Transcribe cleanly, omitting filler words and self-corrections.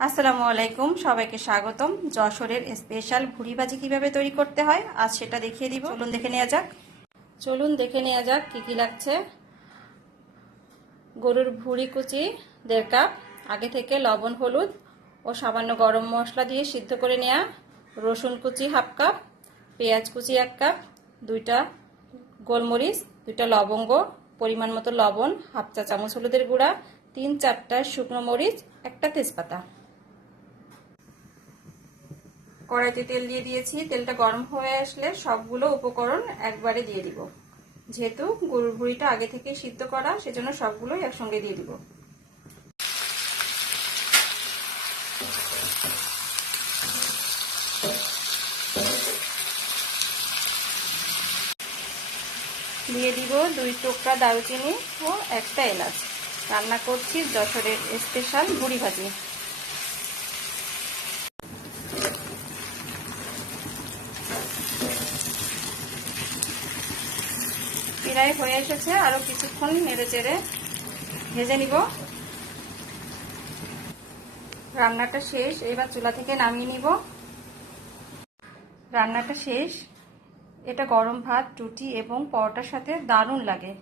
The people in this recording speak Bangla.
আসসালামু আলাইকুম, সবাইকে স্বাগতম। যশোরের স্পেশাল ভুড়ি ভাজি কিভাবে তৈরি করতে হয় আজ সেটা দেখিয়ে দিব। চলুন দেখে নেওয়া যাক কি কি লাগছে। গরুর ভুড়ি কুচি 1.5 কাপ, আগে থেকে লবণ হলুদ ও সামান্য গরম মশলা দিয়ে সিদ্ধ করে নেওয়া। রসুন কুচি 1/2 কাপ, পেঁয়াজ কুচি 1 কাপ, 2টা গোলমরিচ, 2টা লবঙ্গ, পরিমাণ মতো লবণ, 1/2 চা চামচ হলুদের গুঁড়া, 3-4টা শুকনো মরিচ, 1টা তেজপাতা। কড়াইতে তেল দিয়ে দিয়েছি। তেলটা গরম হয়ে আসলে সবগুলো উপকরণ একবারে দিয়ে দিব। যেহেতু গরুর ভুড়িটা আগে থেকে সিদ্ধ করা, সেজন্য সবগুলোই একসঙ্গে দিয়ে দিব। দিয়ে দিব 2 টুকরা দারুচিনি ও 1টা এলাচ। রান্না করছি যশোরের স্পেশাল ভুড়ি ভাজি। প্রায় হয়ে এসেছে, আরো কিছুক্ষণ নেড়ে চেড়ে ভেজে নিব। রান্নাটা শেষ, এবার চুলা থেকে নামিয়ে নিব। রান্নাটা শেষ। এটা গরম ভাত, রুটি এবং পরোটার সাথে দারুণ লাগে।